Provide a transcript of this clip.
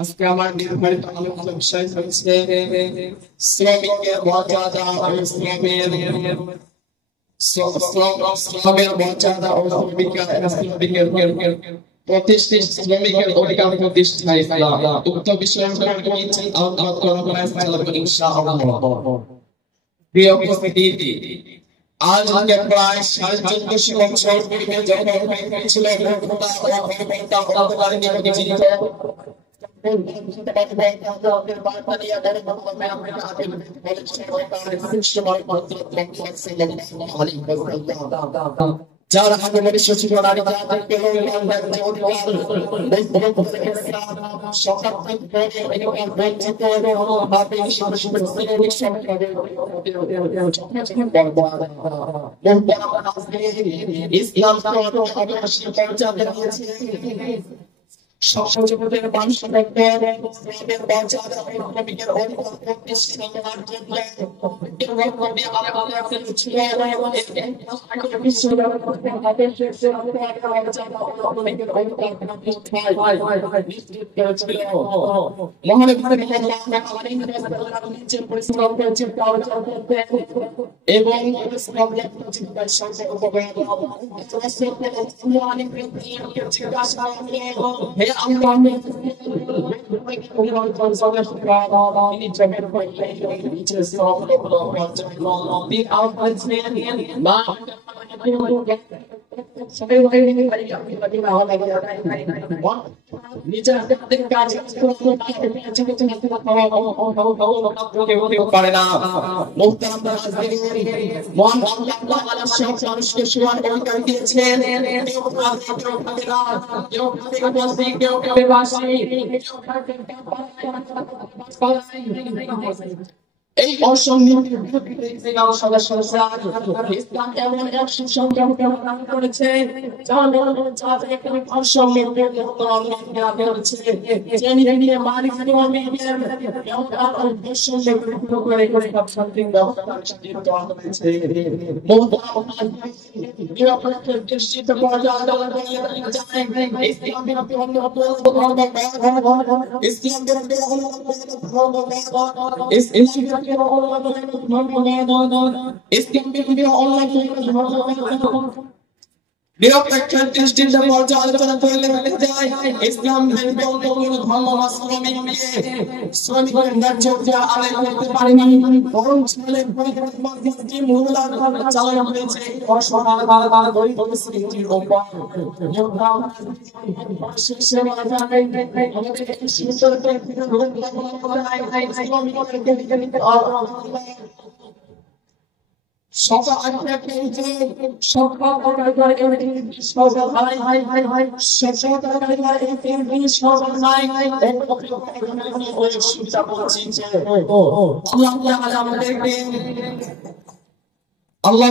আজকে আমার নির্ধারিত আলোচনার বিষয় হচ্ছে শ্রমিকের মর্যাদা ও শ্রমের মর্যাদা ও শ্রমিকের প্রতিষ্ঠিত শ্রমিকের অধিকার প্রতিষ্ঠায় উক্ত বিষয়ের উপর আলোচনা করা হবে ইনশাআল্লাহ। প্রিয় উপস্থিতি, আজ থেকে প্রায় 1450 বছর পূর্বে যখন ছিল যারা আগে মনীষী ছিল নারী জাতির সমাজের মানুষের এবং পারে না মানুষকে সমান অধিকার দিয়েছেন। এই অসম্মানের বিরুদ্ধে ইসলাম এমন এক সুসংগ্রাম করেছে নিরপেক্ষ দৃষ্টিতে পর্যালোচনা করলে দেখা যায় ইসলাম শ্রমিকের ন্যায্য অধিকার আদায় করতে পারেনি, বরং চালানো হয়েছে পরিস্থিতির উপর। আল্লাহ